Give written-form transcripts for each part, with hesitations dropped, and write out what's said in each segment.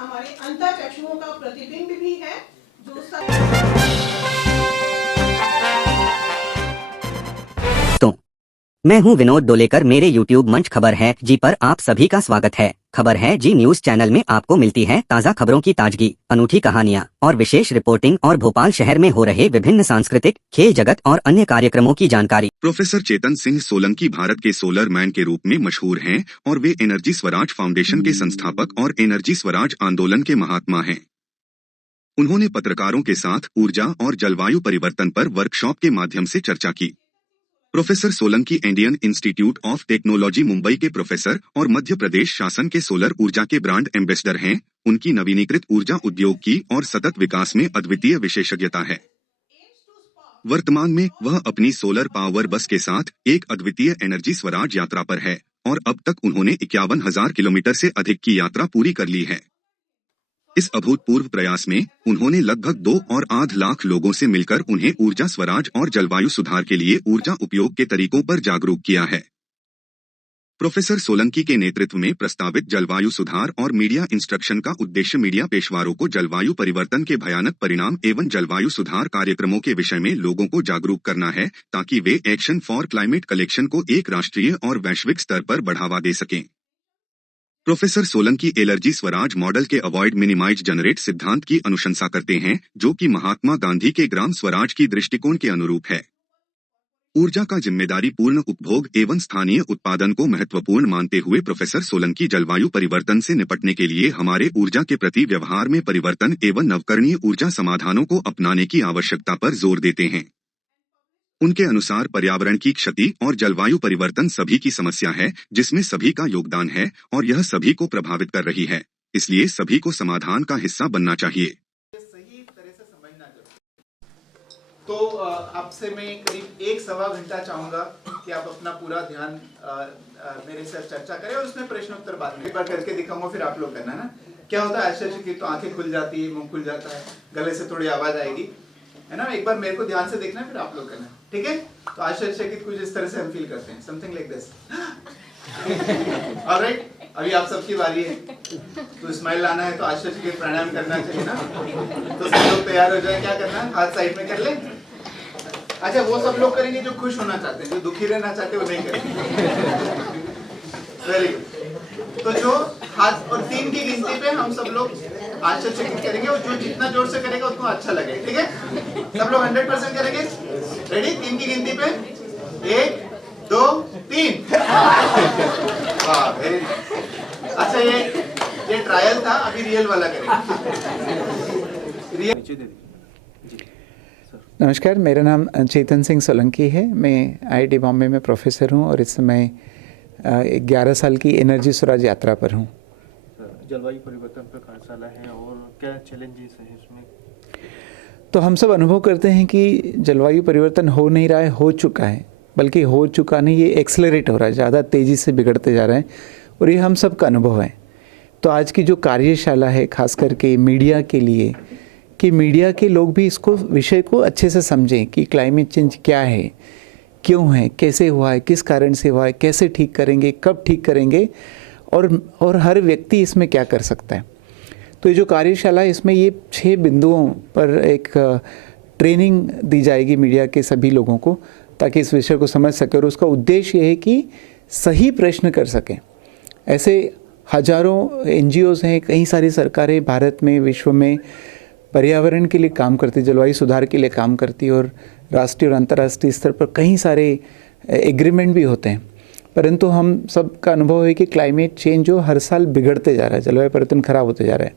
हमारे अंतःचक्षुओं का प्रतिबिंब भी है जो तो मैं हूं विनोद डोलेकर। मेरे यूट्यूब मंच खबर है जी पर आप सभी का स्वागत है। खबर है जी न्यूज चैनल में आपको मिलती है ताज़ा खबरों की ताजगी, अनूठी कहानियां और विशेष रिपोर्टिंग और भोपाल शहर में हो रहे विभिन्न सांस्कृतिक, खेल जगत और अन्य कार्यक्रमों की जानकारी। प्रोफेसर चेतन सिंह सोलंकी भारत के सोलर मैन के रूप में मशहूर हैं और वे एनर्जी स्वराज फाउंडेशन के संस्थापक और एनर्जी स्वराज आंदोलन के महात्मा हैं। उन्होंने पत्रकारों के साथ ऊर्जा और जलवायु परिवर्तन पर वर्कशॉप के माध्यम से चर्चा की। Professor Solanki Indian institute of technology Mumbai के प्रोफेसर और मध्य प्रदेश शासन के सोलर ऊर्जा के ब्रांड एम्बेसडर हैं। उनकी नवीनीकृत ऊर्जा उद्योग की और सतत विकास में अद्वितीय विशेषज्ञता है। वर्तमान में वह अपनी सोलर पावर बस के साथ एक अद्वितीय एनर्जी स्वराज यात्रा पर है और अब तक उन्होंने 51,000 किलोमीटर से अधिक की यात्रा पूरी कर ली है। इस अभूतपूर्व प्रयास में उन्होंने लगभग 2.8 लाख लोगों से मिलकर उन्हें ऊर्जा स्वराज और जलवायु सुधार के लिए ऊर्जा उपयोग के तरीकों पर जागरूक किया है। प्रोफेसर सोलंकी के नेतृत्व में प्रस्तावित जलवायु सुधार और मीडिया इंस्ट्रक्शन का उद्देश्य मीडिया पेशवारों को जलवायु परिवर्तन के भयानक परिणाम एवं जलवायु सुधार कार्यक्रमों के विषय में लोगों को जागरूक करना है, ताकि वे एक्शन फॉर क्लाइमेट कलेक्शन को एक राष्ट्रीय और वैश्विक स्तर पर बढ़ावा दे सकें। Professor Solanki energy Swaraj model के अवॉइड मिनिमाइज जनरेट सिद्धांत की अनुशंसा करते हैं, जो कि महात्मा गांधी के ग्राम स्वराज की दृष्टिकोण के अनुरूप है। ऊर्जा का जिम्मेदारी पूर्ण उपभोग एवं स्थानीय उत्पादन को महत्वपूर्ण मानते हुए प्रोफेसर सोलंकी जलवायु परिवर्तन से निपटने के लिए हमारे ऊर्जा के प्रति व्यवहार में परिवर्तन एवं नवकरणीय ऊर्जा समाधानों को अपनाने की आवश्यकता पर जोर देते हैं। उनके अनुसार पर्यावरण की क्षति और जलवायु परिवर्तन सभी की समस्या है, जिसमें सभी का योगदान है और यह सभी को प्रभावित कर रही है, इसलिए सभी को समाधान का हिस्सा बनना चाहिए। सही तरह से समझना जरूरी। तो आपसे मैं करीब 1-1.25 घंटा चाहूंगा कि आप अपना पूरा ध्यान मेरे साथ चर्चा करें और उसमें प्रश्नोत्तर बाद में एक बार करके दिखाऊंगा, फिर आप लोग करना ना। क्या होता है ऐसे कि तो आंखें खुल जाती है, मुंह खुल जाता है, गले से थोड़ी आवाज आएगी, है ना। एक बार मेरे को ध्यान से देखना, फिर आप लोग करना, ठीक है। तो आश्चर्यचकित कुछ इस तरह से हम फील करते हैं, समथिंग लाइक दिस। ऑलराइट, अभी आप सबकी बारी है। तो स्माइल लाना है तो आश्चर्यचकित प्राणायाम करना चाहिए ना। तो सब लोग तैयार हो जाए, क्या करना है, हाथ साइड में कर ले। अच्छा, वो सब लोग करेंगे जो खुश होना चाहते हैं, जो दुखी रहना चाहते हैं वो नहीं करेंगे। Very good. तो जो हाथ और 3 की गिनती पे हम सब लोग आश्चर्यचकित करेंगे और जो जितना जोर से करेगा उतना अच्छा लगेगा, ठीक है। सब लोग 100% करेंगे। रेडी? 3 की गिनती पे 1, 2, 3। वाह, वेरी नाइस। अच्छा, ये ट्रायल था, अभी रियल वाला करेंगे। रियल। नमस्कार, मेरा नाम चेतन सिंह सोलंकी है। मैं IIT बॉम्बे में प्रोफेसर हूं और इस समय 11 साल की एनर्जी स्वराज यात्रा पर हूं। जलवायु परिवर्तन पर कार्यशाला है और क्या चैलेंजेस हैं इसमें? तो हम सब अनुभव करते हैं कि जलवायु परिवर्तन हो नहीं रहा है, हो चुका है, बल्कि हो चुका नहीं, ये एक्सेलरेट हो रहा है, ज़्यादा तेज़ी से बिगड़ते जा रहा है और ये हम सब का अनुभव है। तो आज की जो कार्यशाला है खास करके मीडिया के लिए, कि मीडिया के लोग भी इसको विषय को अच्छे से समझें कि क्लाइमेट चेंज क्या है, क्यों है, कैसे हुआ है, किस कारण से हुआ है, कैसे ठीक करेंगे, कब ठीक करेंगे और हर व्यक्ति इसमें क्या कर सकता है। तो ये जो कार्यशाला है इसमें ये 6 बिंदुओं पर एक ट्रेनिंग दी जाएगी मीडिया के सभी लोगों को, ताकि इस विषय को समझ सके और उसका उद्देश्य ये है कि सही प्रश्न कर सकें। ऐसे हजारों NGOs हैं, कई सारी सरकारें भारत में, विश्व में पर्यावरण के लिए काम करती, जलवायु सुधार के लिए काम करती और राष्ट्रीय और अंतर्राष्ट्रीय स्तर पर कई सारे एग्रीमेंट भी होते हैं। परंतु हम सब का अनुभव है कि क्लाइमेट चेंज जो हर साल बिगड़ते जा रहा है, जलवायु परिवर्तन खराब होते जा रहा है।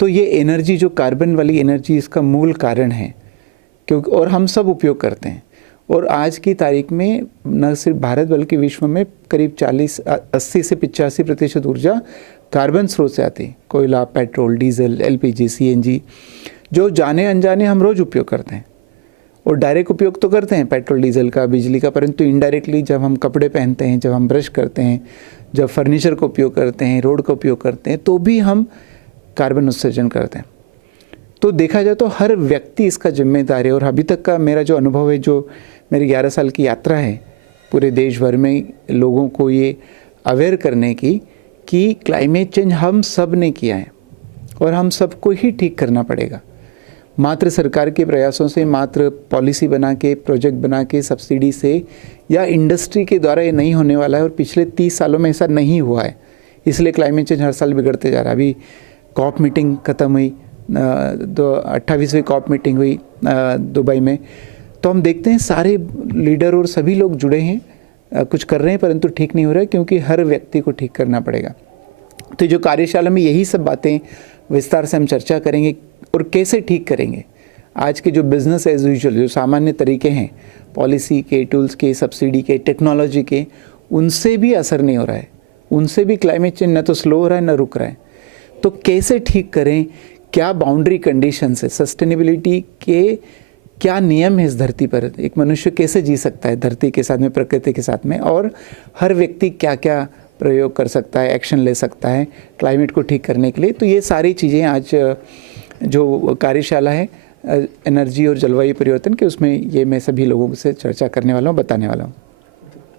तो ये एनर्जी, जो कार्बन वाली एनर्जी, इसका मूल कारण है, क्योंकि और हम सब उपयोग करते हैं। और आज की तारीख में न सिर्फ भारत बल्कि विश्व में करीब 80 से 85% ऊर्जा कार्बन स्रोत से आती है। कोयला, पेट्रोल, डीजल, LPG, CNG, जो जाने अनजाने हम रोज़ उपयोग करते हैं। और डायरेक्ट उपयोग तो करते हैं पेट्रोल डीजल का, बिजली का, परंतु इनडायरेक्टली जब हम कपड़े पहनते हैं, जब हम ब्रश करते हैं, जब फर्नीचर का उपयोग करते हैं, रोड का उपयोग करते हैं, तो भी हम कार्बन उत्सर्जन करते हैं। तो देखा जाए तो हर व्यक्ति इसका जिम्मेदार है। और अभी तक का मेरा जो अनुभव है, जो मेरी 11 साल की यात्रा है पूरे देश भर में लोगों को ये अवेयर करने की कि क्लाइमेट चेंज हम सब ने किया है, और हम सबको ही ठीक करना पड़ेगा। मात्र सरकार के प्रयासों से, मात्र पॉलिसी बना के, प्रोजेक्ट बना के, सब्सिडी से या इंडस्ट्री के द्वारा ये नहीं होने वाला है। और पिछले 30 सालों में ऐसा नहीं हुआ है, इसलिए क्लाइमेट चेंज हर साल बिगड़ते जा रहा है। अभी कॉप मीटिंग ख़त्म हुई, 28वीं कॉप मीटिंग हुई दुबई में, तो हम देखते हैं सारे लीडर और सभी लोग जुड़े हैं, कुछ कर रहे हैं, परंतु ठीक नहीं हो रहा है, क्योंकि हर व्यक्ति को ठीक करना पड़ेगा। तो जो कार्यशाला में यही सब बातें विस्तार से हम चर्चा करेंगे और कैसे ठीक करेंगे। आज के जो बिज़नेस एज यूजुअल जो सामान्य तरीके हैं, पॉलिसी के, टूल्स के, सब्सिडी के, टेक्नोलॉजी के, उनसे भी असर नहीं हो रहा है, उनसे भी क्लाइमेट चेंज न तो स्लो हो रहा है न रुक रहा है। तो कैसे ठीक करें, क्या बाउंड्री कंडीशंस है, सस्टेनेबिलिटी के क्या नियम है इस धरती पर, एक मनुष्य कैसे जी सकता है धरती के साथ में, प्रकृति के साथ में, और हर व्यक्ति क्या क्या प्रयोग कर सकता है, एक्शन ले सकता है क्लाइमेट को ठीक करने के लिए। तो ये सारी चीज़ें आज जो कार्यशाला है एनर्जी और जलवायु परिवर्तन के, उसमें ये मैं सभी लोगों से चर्चा करने वाला हूँ, बताने वाला हूँ।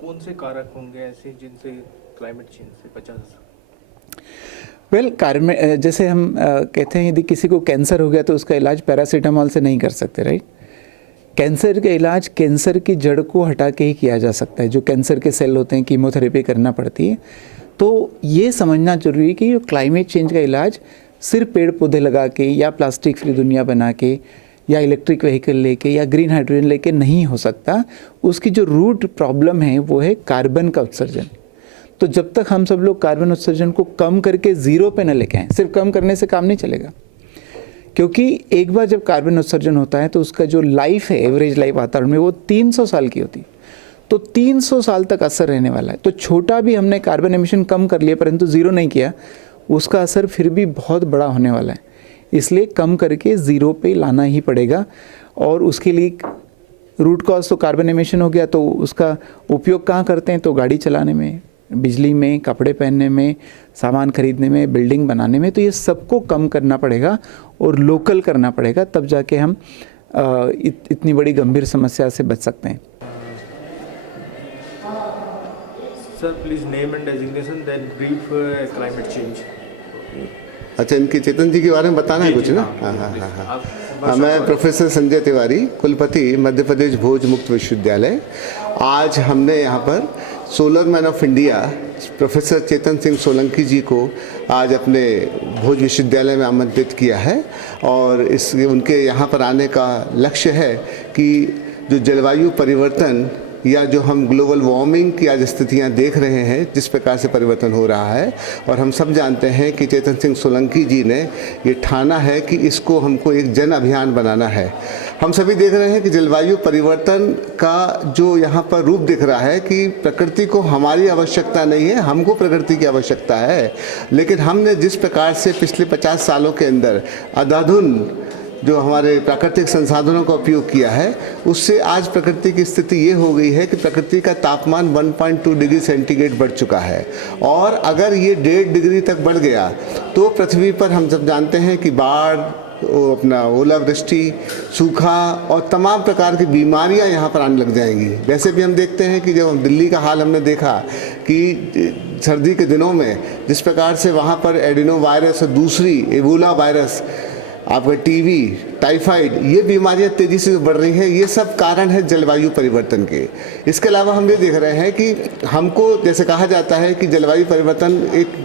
कौन से कारक होंगे ऐसे जिनसे क्लाइमेट चेंज से बचा जा सकता वेल, जैसे हम कहते हैं यदि किसी को कैंसर हो गया तो उसका इलाज पैरासीटामॉल से नहीं कर सकते, राइट। कैंसर का इलाज कैंसर की जड़ को हटा के ही किया जा सकता है। जो कैंसर के सेल होते हैं, कीमोथेरेपी करना पड़ती है। तो ये समझना जरूरी है कि जो क्लाइमेट चेंज का इलाज सिर्फ पेड़ पौधे लगा के या प्लास्टिक फ्री दुनिया बना के या इलेक्ट्रिक व्हीकल लेके या ग्रीन हाइड्रोजन लेके नहीं हो सकता। उसकी जो रूट प्रॉब्लम है वो है कार्बन का उत्सर्जन। तो जब तक हम सब लोग कार्बन उत्सर्जन को कम करके ज़ीरो पे न लेके आएँ, सिर्फ कम करने से काम नहीं चलेगा, क्योंकि एक बार जब कार्बन उत्सर्जन होता है तो उसका जो लाइफ है, एवरेज लाइफ वातावरण में, वो 300 साल की होती है। तो 300 साल तक असर रहने वाला है। तो छोटा भी हमने कार्बन एमिशन कम कर लिया परंतु ज़ीरो नहीं किया, उसका असर फिर भी बहुत बड़ा होने वाला है। इसलिए कम करके ज़ीरो पे लाना ही पड़ेगा। और उसके लिए रूट कॉज तो कार्बन एमिशन हो गया, तो उसका उपयोग कहाँ करते हैं, तो गाड़ी चलाने में, बिजली में, कपड़े पहनने में, सामान खरीदने में, बिल्डिंग बनाने में। तो ये सबको कम करना पड़ेगा और लोकल करना पड़ेगा, तब जाके हम इतनी बड़ी गंभीर समस्या से बच सकते हैं। Sir please name and designation then brief climate change. अच्छा, इनकी चेतन जी के बारे में बताना है कुछ ना? हाँ, मैं प्रोफेसर संजय तिवारी, कुलपति मध्य प्रदेश भोज मुक्त विश्वविद्यालय। आज हमने यहाँ पर solar man of India professor Chetan Singh Solanki ji को आज अपने भोज विश्वविद्यालय में आमंत्रित किया है। और उनके यहाँ पर आने का लक्ष्य है कि जो जलवायु परिवर्तन या जो हम ग्लोबल वार्मिंग की आज स्थितियाँ देख रहे हैं, जिस प्रकार से परिवर्तन हो रहा है, और हम सब जानते हैं कि चेतन सिंह सोलंकी जी ने ये ठाना है कि इसको हमको एक जन अभियान बनाना है। हम सभी देख रहे हैं कि जलवायु परिवर्तन का जो यहाँ पर रूप दिख रहा है कि प्रकृति को हमारी आवश्यकता नहीं है, हमको प्रकृति की आवश्यकता है। लेकिन हमने जिस प्रकार से पिछले 50 सालों के अंदर अंधाधुंध जो हमारे प्राकृतिक संसाधनों का उपयोग किया है, उससे आज प्रकृति की स्थिति ये हो गई है कि प्रकृति का तापमान 1.2 डिग्री सेंटीग्रेड बढ़ चुका है। और अगर ये 1.5 डिग्री तक बढ़ गया तो पृथ्वी पर हम सब जानते हैं कि बाढ़, अपना ओलावृष्टि, सूखा और तमाम प्रकार की बीमारियां यहाँ पर आने लग जाएंगी। वैसे भी हम देखते हैं कि जब हम दिल्ली का हाल हमने देखा कि सर्दी के दिनों में जिस प्रकार से वहाँ पर एडिनो वायरस और दूसरी एबोला वायरस, आपका टीवी, टाइफाइड, ये बीमारियां तेज़ी से बढ़ रही हैं। ये सब कारण है जलवायु परिवर्तन के। इसके अलावा हम ये देख रहे हैं कि हमको, जैसे कहा जाता है कि जलवायु परिवर्तन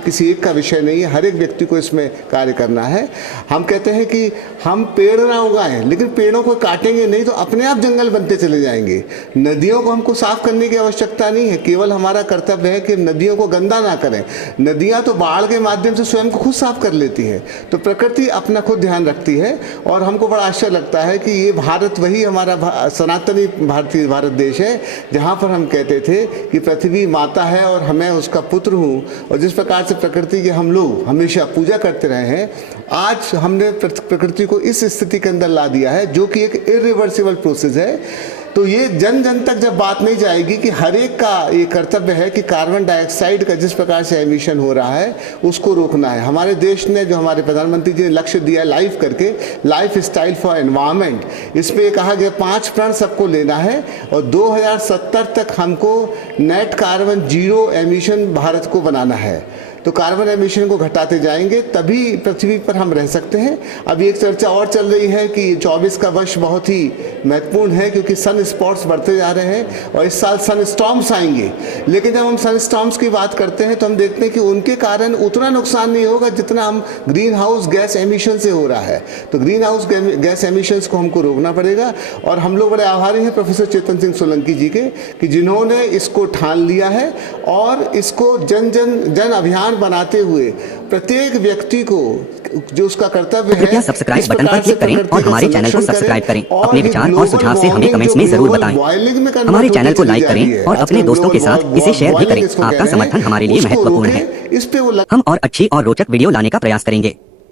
किसी एक का विषय नहीं है, हर एक व्यक्ति को इसमें कार्य करना है। हम कहते हैं कि हम पेड़ ना उगाएं, लेकिन पेड़ों को काटेंगे नहीं तो अपने आप जंगल बनते चले जाएंगे। नदियों को हमको साफ करने की आवश्यकता नहीं है, केवल हमारा कर्तव्य है कि नदियों को गंदा ना करें। नदियाँ तो बाढ़ के माध्यम से स्वयं को खुद साफ कर लेती हैं। तो प्रकृति अपना खुद ध्यान रखती है। और हमको बड़ा आश्चर्य लगता है कि ये भारत वही हमारा सनातनी भारत देश है, जहाँ पर हम कहते थे कि पृथ्वी माता है और मैं उसका पुत्र हूँ। और जिस प्रकार से प्रकृति की हम लोग हमेशा पूजा करते रहे हैं, आज हमने प्रकृति को इस स्थिति के अंदर ला दिया है, जो कि एक इरिवर्सिबल प्रोसेस है। तो ये जन जन तक जब बात नहीं जाएगी कि हर एक का ये कर्तव्य है कि कार्बन डाइऑक्साइड का जिस प्रकार से एमिशन हो रहा है उसको रोकना है। हमारे देश ने, जो हमारे प्रधानमंत्री जी ने लक्ष्य दिया लाइफ करके, लाइफ स्टाइल फॉर एनवायरनमेंट, इसमें कहा गया 5 प्रण सबको लेना है और 2070 तक हमको net carbon zero emission Bharat को बनाना है। तो कार्बन एमिशन को घटाते जाएंगे तभी पृथ्वी पर हम रह सकते हैं। अभी एक चर्चा और चल रही है कि 24 का वर्ष बहुत ही महत्वपूर्ण है क्योंकि सन स्पॉट्स बढ़ते जा रहे हैं और इस साल सन स्टॉर्म्स आएंगे। लेकिन जब हम सन स्टॉर्म्स की बात करते हैं तो हम देखते हैं कि उनके कारण उतना नुकसान नहीं होगा जितना हम ग्रीन हाउस गैस एमिशन से हो रहा है। तो ग्रीन हाउस गैस एमिशंस को हमको रोकना पड़ेगा और हम लोग बड़े आभारी हैं प्रोफेसर चेतन सिंह सोलंकी जी के कि जिन्होंने इसको ठान लिया है और इसको जन अभियान बनाते हुए प्रत्येक व्यक्ति को जो उसका कर्तव्य है कृपया सब्सक्राइब बटन पर क्लिक करें और हमारे चैनल को सब्सक्राइब करें। अपने विचार और सुझाव से हमें कमेंट्स में जरूर बताएं। हमारे चैनल को लाइक करें और अपने दोस्तों के साथ इसे शेयर भी करें। आपका समर्थन हमारे लिए महत्वपूर्ण है। हम और अच्छी और रोचक वीडियो लाने का प्रयास करेंगे।